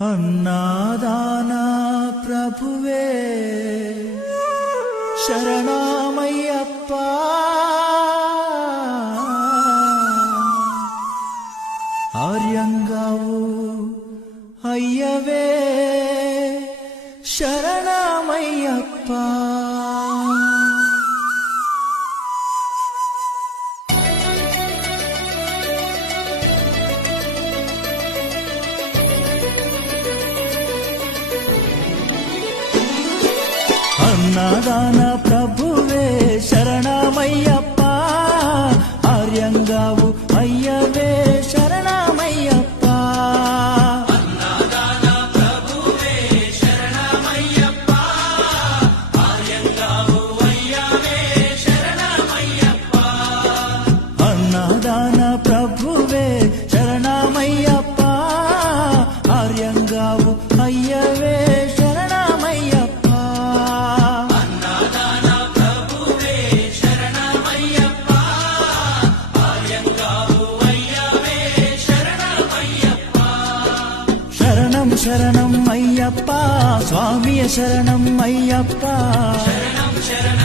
అన్నాదాన ప్రభువే శరణమయ్యప్ప ఆర్యంగావు అయ్యవే శరణమయ్యప్ప అన్నదాన ప్రభువే శరణమయ్యప్ప ఆర్యంగావు అయ్యవే శరణమయ్యప్ప అన్నదాన ప్రభువే శరణమయ్యప్ప ఆర్యంగావు అయ్యవే శరణమయ్యప్ప అన్నదాన ప్రభువే శరణమయ్యప్ప ఆర్యంగావు అయ్యవే శరణం అయ్యప్ప స్వామియ శరణం అయ్యప్ప శరణం శరణం